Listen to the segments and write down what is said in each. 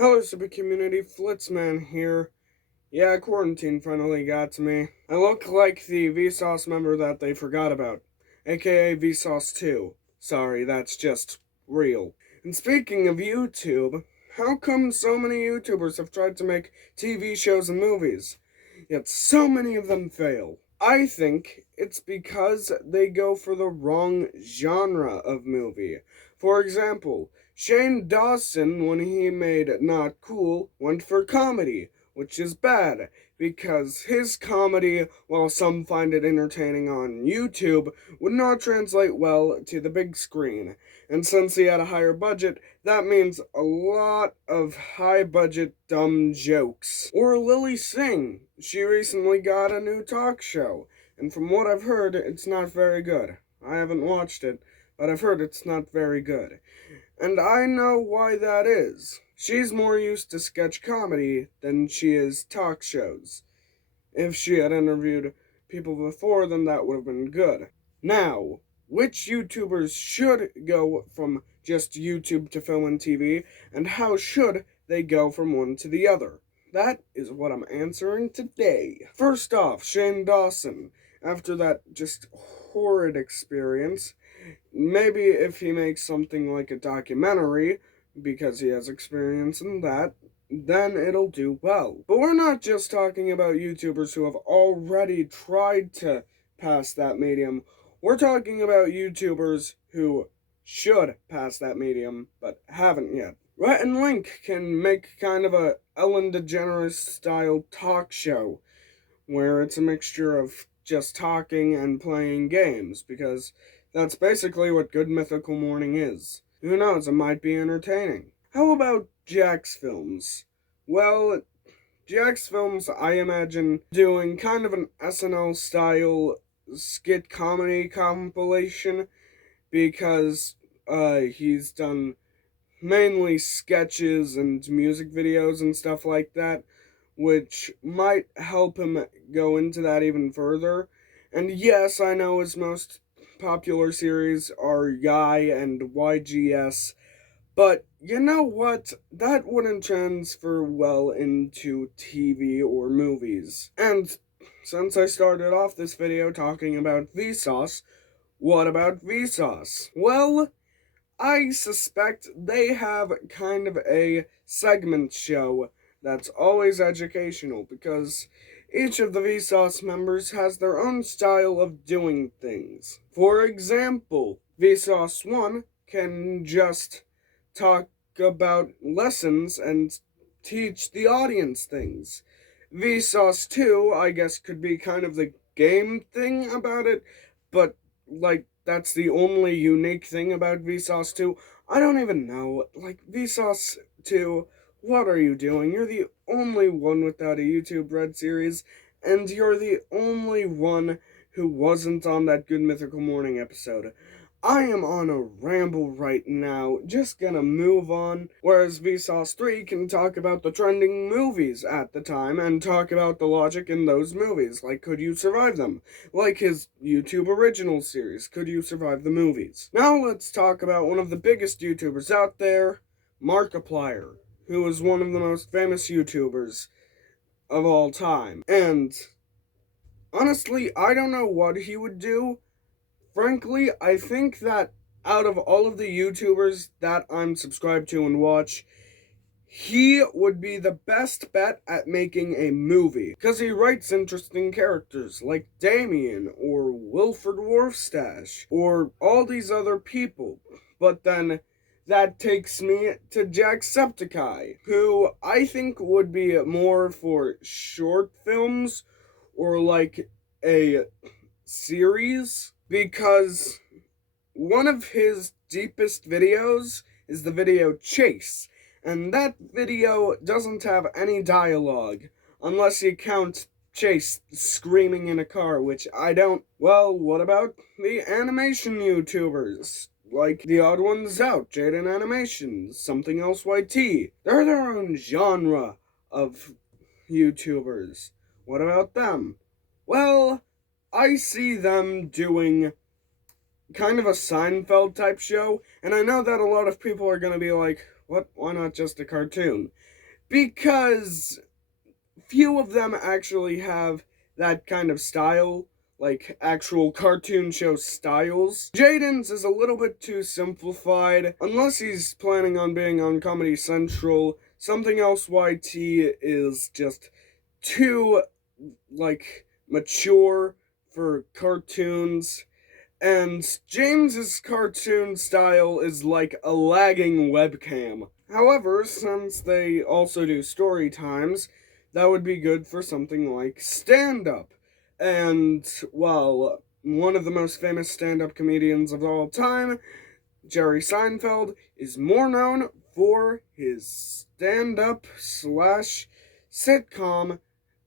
Hello, super community. Flitzman here. Yeah, quarantine finally got to me. I look like the Vsauce member that they forgot about, aka Vsauce 2. Sorry, that's just real. And speaking of YouTube, how come so many YouTubers have tried to make TV shows and movies, yet so many of them fail? I think it's because they go for the wrong genre of movie. For example, Shane Dawson, when he made Not Cool, went for comedy, which is bad because his comedy, while some find it entertaining on YouTube, would not translate well to the big screen. And since he had a higher budget, that means a lot of high budget dumb jokes. Or Lily Singh. She recently got a new talk show, and from what I've heard, it's not very good. I haven't watched it, but I've heard it's not very good. And I know why that is. She's more used to sketch comedy than she is talk shows. If she had interviewed people before, then that would have been good. Now, which YouTubers should go from just YouTube to film and TV, and how should they go from one to the other? That is what I'm answering today. First off, Shane Dawson. After that just horrid experience, maybe if he makes something like a documentary, because he has experience in that, then it'll do well. But we're not just talking about YouTubers who have already tried to pass that medium. We're talking about YouTubers who should pass that medium, but haven't yet. Rhett and Link can make kind of a Ellen DeGeneres style talk show, where it's a mixture of just talking and playing games, because that's basically what Good Mythical Morning is. Who knows, it might be entertaining. How about Jack's Films? Well, Jack's Films, I imagine, doing kind of an SNL style skit comedy compilation, because he's done mainly sketches and music videos and stuff like that, which might help him go into that even further. And yes, I know his most popular series are Yai and YGS, but you know what? That wouldn't transfer well into TV or movies. And since I started off this video talking about Vsauce, what about Vsauce? Well, I suspect they have kind of a segment show that's always educational, because each of the Vsauce members has their own style of doing things. For example, Vsauce 1 can just talk about lessons and teach the audience things. Vsauce 2, I guess, could be kind of the game thing about it, but like that's the only unique thing about Vsauce 2. I don't even know. Like, Vsauce 2, what are you doing? You're the only one without a YouTube Red series, and you're the only one who wasn't on that Good Mythical Morning episode. I am on a ramble right now, just gonna move on, whereas Vsauce 3 can talk about the trending movies at the time and talk about the logic in those movies, like Could You Survive Them? Like his YouTube original series, Could You Survive the Movies? Now let's talk about one of the biggest YouTubers out there, Markiplier, who is one of the most famous YouTubers of all time. And honestly, I don't know what he would do. Frankly, I think that out of all of the YouTubers that I'm subscribed to and watch, he would be the best bet at making a movie, because he writes interesting characters like Damien or Wilford Warfstache or all these other people. But then that takes me to Jacksepticeye, who I think would be more for short films or like a series, because one of his deepest videos is the video Chase, and that video doesn't have any dialogue, unless you count Chase screaming in a car, which I don't. Well, what about the animation YouTubers? Like The Odd Ones Out, Jaden Animations, Something Else YT. They're their own genre of YouTubers. What about them? Well, I see them doing kind of a Seinfeld type show, and I know that a lot of people are going to be like, what? Why not just a cartoon? Because few of them actually have that kind of style, like actual cartoon show styles. Jaden's is a little bit too simplified, unless he's planning on being on Comedy Central. Something Else YT is just too, like, mature for cartoons. And James's cartoon style is like a lagging webcam. However, since they also do story times, that would be good for something like stand up. And, well, one of the most famous stand up comedians of all time, Jerry Seinfeld, is more known for his stand up slash sitcom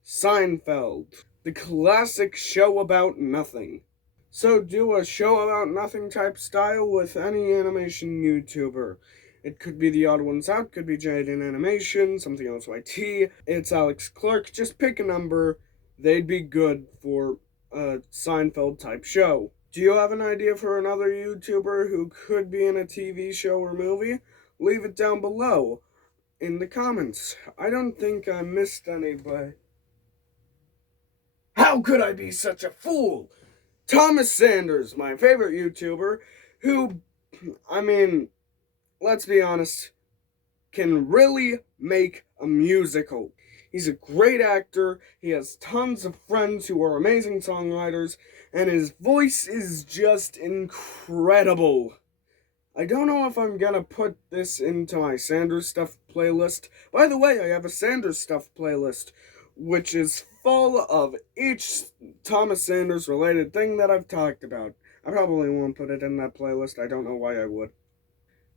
Seinfeld, the classic show about nothing. So do a show about nothing type style with any animation YouTuber. It could be The Odd Ones Out, could be Jaden Animation, Something Else YT, it's Alex Clark, just pick a number. They'd be good for a Seinfeld type show. Do you have an idea for another YouTuber who could be in a TV show or movie? Leave it down below in the comments. I don't think I missed any, but how could I be such a fool? Thomas Sanders, my favorite YouTuber, who, I mean, let's be honest, can really make a musical. He's a great actor, he has tons of friends who are amazing songwriters, and his voice is just incredible. I don't know if I'm gonna put this into my Sanders Stuff playlist. By the way, I have a Sanders Stuff playlist, which is full of each Thomas Sanders related thing that I've talked about. I probably won't put it in that playlist, I don't know why I would.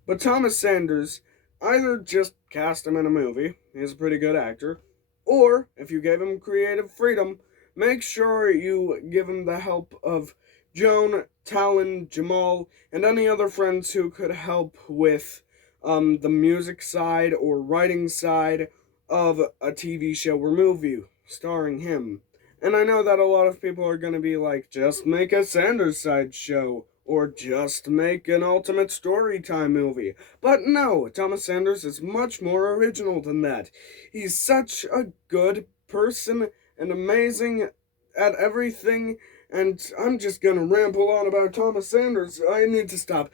But Thomas Sanders, either just cast him in a movie, he's a pretty good actor, or if you gave him creative freedom, make sure you give him the help of Joan, Talon, Jamal, and any other friends who could help with the music side or writing side of a TV show or movie starring him. And I know that a lot of people are going to be like, just make a Sanders side show, or just make an Ultimate Storytime movie. But no, Thomas Sanders is much more original than that. He's such a good person and amazing at everything, and I'm just gonna ramble on about Thomas Sanders. I need to stop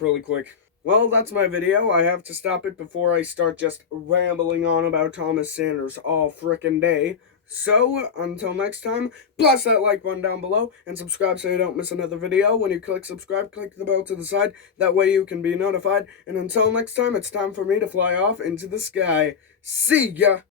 really quick. Well, that's my video. I have to stop it before I start just rambling on about Thomas Sanders all frickin' day. So, until next time, blast that like button down below, and subscribe so you don't miss another video. When you click subscribe, click the bell to the side. That way you can be notified. And until next time, it's time for me to fly off into the sky. See ya!